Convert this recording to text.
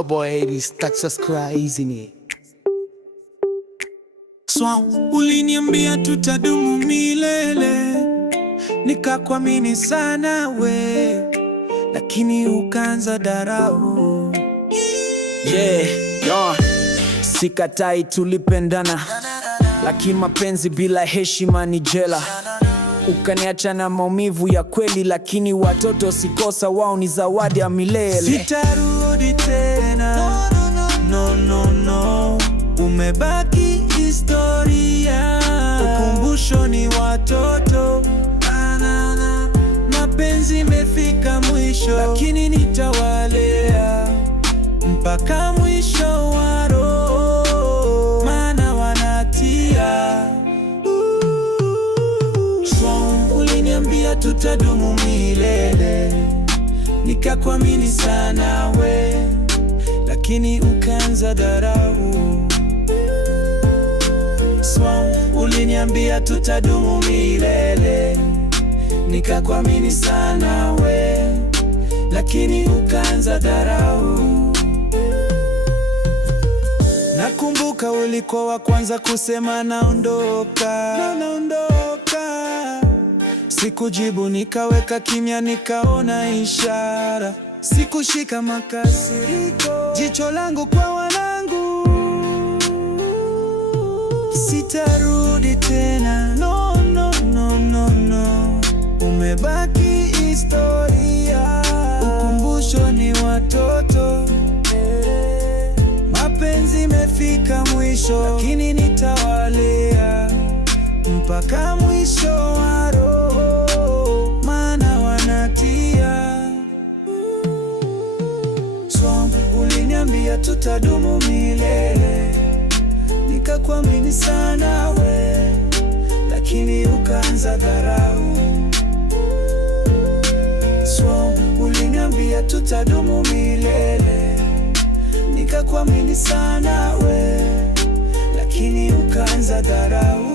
Boy, this Texas crazy ni. Uliniambia tutadumu milele, nikakuamini sana we, lakini ukaanza dharau. Sikatai tulipendana, lakini mapenzi bila heshima ni jela. Ukaniacha na maumivu ya kweli, lakini watoto sikosa, wao ni zawadi ya milele. Sitarudi tena, no. Umebaki historia, ukumbusho ni watoto. Mapenzi imefika mwisho, lakini nitawalea mpaka mwisho wa roho, maana wanatia. Uliniambia tutadumu milele, nikakuamini sana we, lakini ukaanza dharau. Uliniambia tutadumu milele, nikakuamini sana we, lakini ukaanza dharau. Nakumbuka ulikuwa wa kwanza kusema naondoka. Sikujibu, nikaweka kimya, nikaona ishara. Sikushika makasiriko, jicho langu kwa wanangu. Sitarudi tena, no. Umebaki historia, ukumbusho ni watoto. Mapenzi imefika mwisho, lakini nitawalea mpaka mwisho wa roho, maana wanatia. Uliniambia tutadumu milele, nikakuamini sana we, lakini ukaanza dharau. Uliniambia tutadumu milele, nikakuamini sana we, lakini ukaanza dharau.